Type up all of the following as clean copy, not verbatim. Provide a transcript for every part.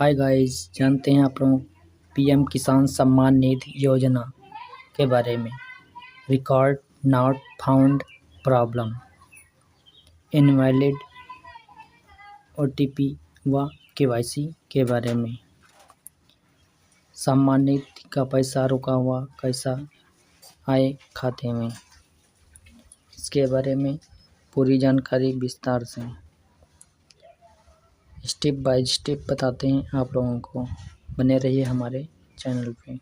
Hi guys, जानते हैं आप लोग पीएम किसान सम्मान निधि योजना के बारे में। Record not found problem, invalid OTP व केवाईसी के बारे में। सम्मान निधि का पैसा रुका हुआ कैसा आए खाते में, इसके बारे में पूरी जानकारी विस्तार से स्टेप बाय स्टेप बताते हैं आप लोगों को। बने रहिए हमारे चैनल पे।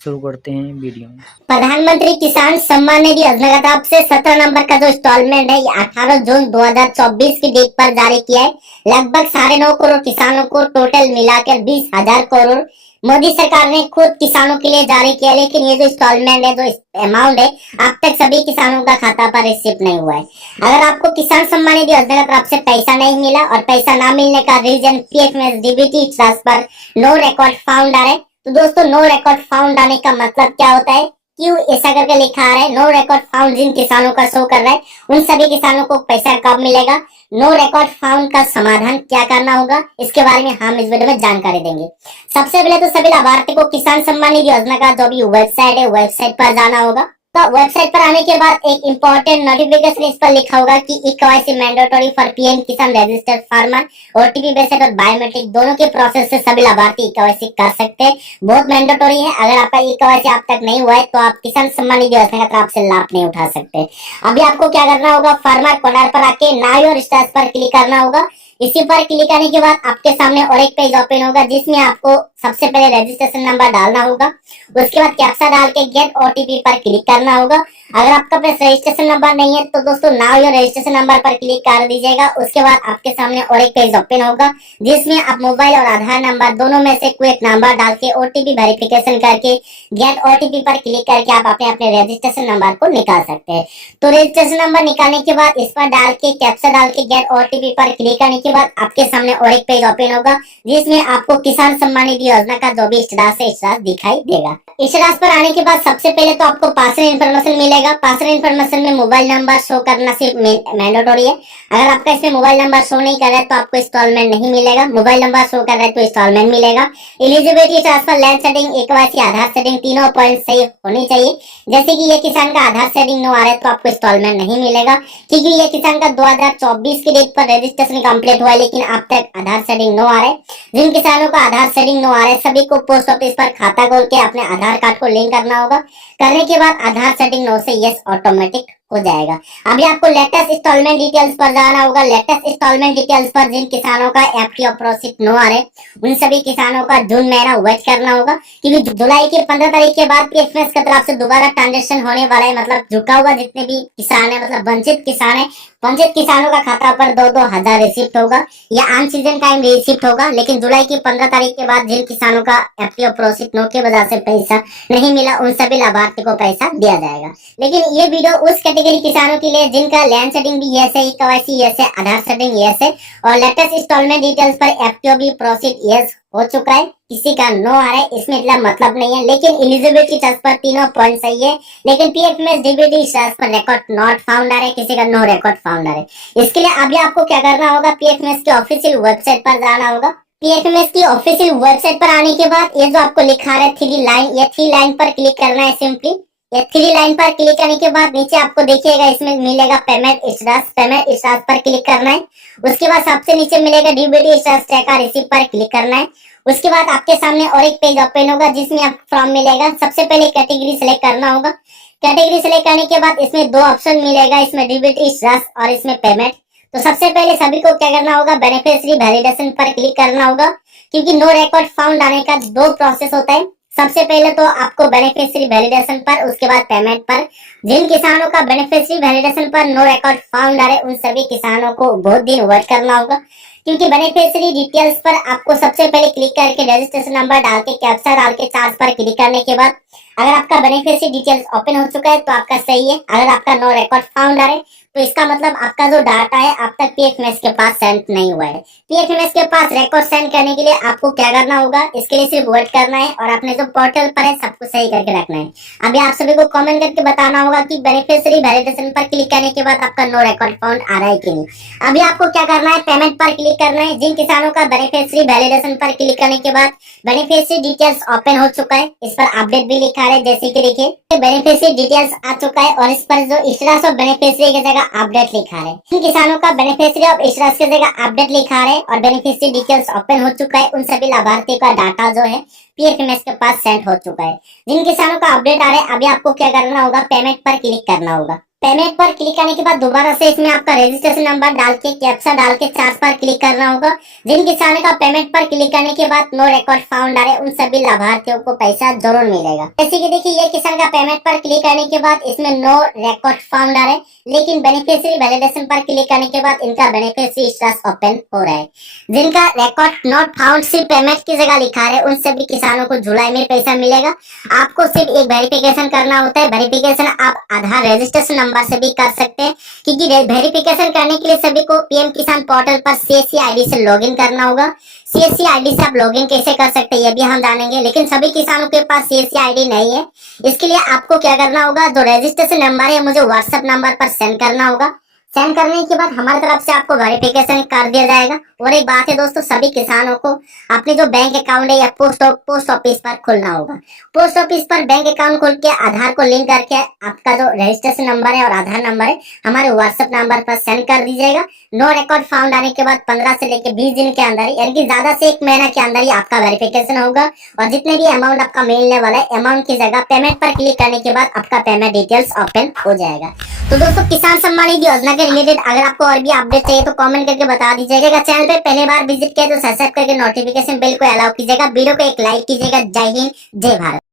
शुरू करते हैं वीडियो। प्रधानमंत्री किसान सम्मान निधि योजना का तरफ से 17 नंबर का जो इंस्टॉलमेंट है ये 18 जून 2024 की डेट पर जारी किया है। लगभग 9.5 करोड़ किसानों को टोटल मिलाकर 20,000 करोड़ मोदी सरकार ने खुद किसानों के लिए जारी किया। लेकिन ये जो इंस्टॉलमेंट है, जो अमाउंट है, अब तक सभी किसानों का खाता पर रिसीव नहीं हुआ है। अगर आपको किसान सम्मान निधि योजना की तरफ से पैसा नहीं मिला और पैसा ना मिलने का reason PFMS DBT transfer no record found आ रहा है, तो दोस्तों नो रिकॉर्ड फाउंड आने का मतलब क्या होता है, क्यों ऐसा करके लिखा आ रहा है। नो रिकॉर्ड फाउंड जिन किसानों का शो कर रहा है उन सभी किसानों को पैसा कब मिलेगा, नो रिकॉर्ड फाउंड का समाधान क्या करना होगा, इसके बारे में हम इस वीडियो में जानकारी देंगे। सबसे पहले तो सभी लाभार्थी को किसान सम्मान निधि योजना का जो भी वेबसाइट है, वेबसाइट पर जाना होगा। तो वेबसाइट पर आने के बाद एक इंपॉर्टेंट नोटिफिकेशन इस पर लिखा होगा कि ई-केवाईसी मैंडेटरी फॉर पीएम किसान रजिस्टर्ड फार्मर, ओटीपी बेस्ड और बायोमेट्रिक दोनों के प्रोसेस से सभी लाभार्थी ई-केवाईसी कर सकते हैं। बहुत मैंडेटरी है। अगर आपका ई-केवाईसी अब तक नहीं हुआ है तो आप किसान सम्मान निधि योजना का तरफ से लाभ नहीं उठा सकते। अभी आपको क्या करना होगा, फार्मर कॉर्नर पर आके नाउ योर स्टेटस पर क्लिक करना होगा। इसी पर क्लिक करने के बाद आपके सामने और एक पेज ओपन होगा जिसमें आपको सबसे पहले रजिस्ट्रेशन नंबर डालना होगा। उसके बाद कैप्चा डाल के गेट ओटीपी पर क्लिक करना होगा। अगर आपका पास रजिस्ट्रेशन नंबर नहीं है तो दोस्तों नाउ योर रजिस्ट्रेशन नंबर पर क्लिक कर दीजिएगा। उसके बाद आपके सामने और एक पेज ओपन होगा जिसमें आप मोबाइल और आधार नंबर दोनों में से कोई एक नंबर डाल के ओटीपी वेरिफिकेशन करके गेट ओटीपी पर क्लिक करके आप अपने रजिस्ट्रेशन नंबर को निकाल सकते हैं। तो रजिस्ट्रेशन नंबर निकालने के बाद इस पर डाल के कैप्चा डाल के गेट ओटीपी पर क्लिक करने के बाद आपके सामने और एक पेज ओपन होगा जिसमें आपको किसान सम्मान निधि योजना का जो भी स्टेटस है स्टेटस दिखाई देगा। स्टेटस पर आने के बाद सबसे पहले तो आपको पासवर्ड इन्फॉर्मेशन मिलेगा। पासवर्ड इन्फॉर्मेशन में मोबाइल नंबर शो करना सिर्फ मैंडेटरी है। अगर आपका इसमें मोबाइल नंबर शो नहीं कर रहा है तो आपको इंस्टॉलमेंट नहीं मिलेगा। मोबाइल नंबर शो कर रहा है तो इंस्टॉलमेंट मिलेगा। Eligibility transfer, land setting, eKYC, Aadhaar setting तीनों पॉइंट सही होनी चाहिए। जैसे कि ये किसान का आधार सेटिंग नो आ रहा है तो आपको इंस्टॉलमेंट नहीं मिलेगा, क्योंकि ये किसान का 2024 की डेट पर रजिस्ट्रेशन कंप्लीट हुआ है लेकिन अब तक आधार सेटिंग नो आ रहा है। जिन किसानों का आधार सेटिंग नो आ रहा है सभी को पोस्ट ऑफिस पर खाता खोल के अपने आधार कार्ड को लिंक करना होगा। करने के बाद आधार सेटिंग नो से यस ऑटोमेटिक हो जाएगा। अभी आपको लेटेस्ट इंस्टॉलमेंट डिटेल्स पर जाना होगा। लेटेस्ट इंस्टॉलमेंट डिटेल्स पर जिन किसानों का एफडी और प्रोसीड नो आ रहे उन सभी किसानों का जून महीना वेट करना होगा, क्योंकि जुलाई की 15 तारीख के बाद पीएफएमएस की तरफ से दोबारा ट्रांजेक्शन होने वाला है। मतलब झुका हुआ जितने भी किसान है, मतलब वंचित किसान है, वंचित किसानों का खाता पर 2-2 हजार रिसिप्ट होगा या अन सीजन टाइम रिसिप्ट होगा। लेकिन जुलाई की 15 तारीख के बाद जिन किसानों का एफडी और प्रोसीड नो की वजह से पैसा नहीं मिला उन सभी लाभार्थी को पैसा दिया जाएगा। लेकिन ये वीडियो उस कैटेगरी किसानों के लिए जिनका लैंड सेटिंग भी यस है, ई-केवाईसी यस है, आधार सेटिंग यस है और लेटेस्ट इंस्टॉलमेंट डिटेल्स पर एफटीओ भी प्रोसीड यस हो चुका है। किसी का नो आ रहा है इसमें इतना मतलब नहीं है। लेकिन एलिजिबिलिटी टेस्ट पर तीनों पॉइंट सही है, लेकिन पीएफएमएस डीबीटी टेस्ट पर रिकॉर्ड नॉट फाउंड आ रहा है, किसी का नो रिकॉर्ड फाउंड आ रहा है। इसके लिए अभी आपको क्या करना होगा, पीएफएमएस की ऑफिशियल वेबसाइट पर जाना होगा। पीएफएमएस की ऑफिशियल वेबसाइट पर आने के बाद ये जो आपको लिखा है 3 लाइन, ये 3 लाइन पर क्लिक करना है। सिंपली ये 3 लाइन पर क्लिक करने के बाद नीचे आपको देखिएगा इसमें मिलेगा पेमेंट स्टेटस, पेमेंट स्टेटस पर क्लिक करना है। उसके बाद सबसे नीचे मिलेगा डीबीटी स्टेटस चेक का रिसीव पर क्लिक करना है। उसके बाद आपके सामने और एक पेज ओपन होगा जिसमें आप फॉर्म मिलेगा। सबसे पहले कैटेगरी सिलेक्ट करना होगा। कैटेगरी सिलेक्ट करने के बाद इसमें 2 ऑप्शन मिलेगा, इसमें डीबीटी स्टेटस और इसमें पेमेंट। तो सबसे पहले सभी को क्या करना होगा, बेनिफिशियरी वैलिडेशन पर क्लिक करना होगा, क्योंकि नो रिकॉर्ड फाउंड आने का 2 प्रोसेस होता है। सबसे पहले तो आपको बेनिफिशियरी वैलिडेशन पर, उसके बाद पेमेंट पर। जिन किसानों का बेनिफिशियरी वैलिडेशन पर नो रिकॉर्ड फाउंड आ रहे उन सभी किसानों को बहुत दिन वेट करना होगा, क्योंकि बेनिफिशियरी डिटेल्स पर आपको सबसे पहले क्लिक करके रजिस्ट्रेशन नंबर डाल के कैप्चा डाल के चार्ज पर क्लिक करने के बाद अगर आपका बेनिफिशियरी डिटेल्स ओपन हो चुका है तो आपका सही है। अगर आपका नो रिकॉर्ड फाउंड आ रहे तो इसका मतलब आपका जो डाटा है अब तक पीएफएमएस के पास सेंड नहीं हुआ है। पीएफएमएस के पास रिकॉर्ड सेंड करने के लिए आपको क्या करना होगा, इसके लिए सिर्फ वेट करना है और अपने जो पोर्टल पर है सब कुछ सही करके रखना है। अभी आप सभी को कमेंट करके बताना होगा कि बेनिफिशियरी वैलिडेशन पर क्लिक करने के बाद आपका नो रिकॉर्ड फाउंड आ रहा है कि नहीं। अभी आपको क्या करना है, पेमेंट पर क्लिक करना है। जिन किसानों का बेनिफिशियरी वैलिडेशन पर क्लिक करने के बाद बेनिफिशियरी डिटेल्स ओपन हो चुका है, इस पर अपडेट भी लिखा है, जैसे कि देखिए बेनिफिशियरी डिटेल्स आ चुका है और इस पर जो स्टेटस ऑफ बेनिफिशियरी की जगह अपडेट लिखा है। जिन किसानों का बेनिफिशियरी ऑफ स्टेटस की जगह अपडेट लिखा है और बेनिफिशियरी डिटेल्स ओपन हो चुका है, उन सभी लाभार्थियों का डाटा जो है पीएफएमएस के पास सेंड हो चुका है। जिन किसानों का अपडेट आ रहा है, अभी आपको क्या करना होगा, पेमेंट पर क्लिक करना होगा। पेमेंट पर क्लिक करने के बाद दोबारा से इसमें आपका रजिस्ट्रेशन नंबर डाल के कैप्चा डाल के चार्ज पर क्लिक करना होगा। जिन किसानों का पेमेंट पर क्लिक करने के बाद नो रिकॉर्ड फाउंड आ रहे, उन सभी लाभार्थियों को पैसा जरूर मिलेगा। जैसे कि देखिए ये किसान का पेमेंट पर क्लिक करने के बाद इसमें नो रिकॉर्ड फाउंड आ रहे, लेकिन बेनिफिशियरी वैलिडेशन पर क्लिक करने के बाद इनका बेनिफिशियरी स्टेटस ओपन हो रहा है। जिनका रिकॉर्ड नॉट फाउंड सिर्फ पेमेंट की जगह लिखा है, उन सभी किसानों को जुलाई में पैसा मिलेगा। आपको सिर्फ एक वेरिफिकेशन करना होता है। वेरिफिकेशन आप आधार रजिस्ट्रेशन नंबर से भी कर सकते हैं, क्योंकि वेरिफिकेशन करने के लिए सभी को पीएम किसान पोर्टल पर सीएससी आईडी से लॉगिन करना होगा। सीएससी आईडी से आप लॉगिन कैसे कर सकते हैं ये भी हम जानेंगे, लेकिन सभी किसानों के पास सीएससी आईडी नहीं है। इसके लिए आपको क्या करना होगा, जो रजिस्ट्रेशन नंबर है मुझे व्हाट्सएप नंबर पर सेंड करना होगा। सेंड करने के बाद हमारी तरफ से आपको वेरिफिकेशन कर दिया जाएगा। और एक बात है दोस्तों, सभी किसानों को अपने जो बैंक अकाउंट है या पोस्ट ऑफिस पर खोलना होगा। पोस्ट ऑफिस पर बैंक अकाउंट खोल के आधार को लिंक करके आपका जो रजिस्ट्रेशन नंबर है और आधार नंबर है हमारे व्हाट्सएप नंबर पर सेंड कर दीजिएगा। नो रिकॉर्ड फाउंड आने के बाद 15 से लेकर 20 दिन के अंदर, यानी कि ज्यादा से 1 महीना के अंदर ही आपका वेरिफिकेशन होगा और जितने भी अमाउंट आपका मिलने वाला है, अमाउंट की जगह पेमेंट पर क्लिक करने के बाद आपका पेमेंट डिटेल्स ओपन हो जाएगा। तो दोस्तों किसान सम्मान निधि योजना के रिलेटेड अगर आपको और भी अपडेट चाहिए तो कमेंट करके बता दीजिएगा। चैनल पे पहली बार विजिट किया तो सब्सक्राइब करके नोटिफिकेशन बेल को अलाउ कीजिएगा। वीडियो को एक लाइक कीजिएगा। जय हिंद, जय भारत।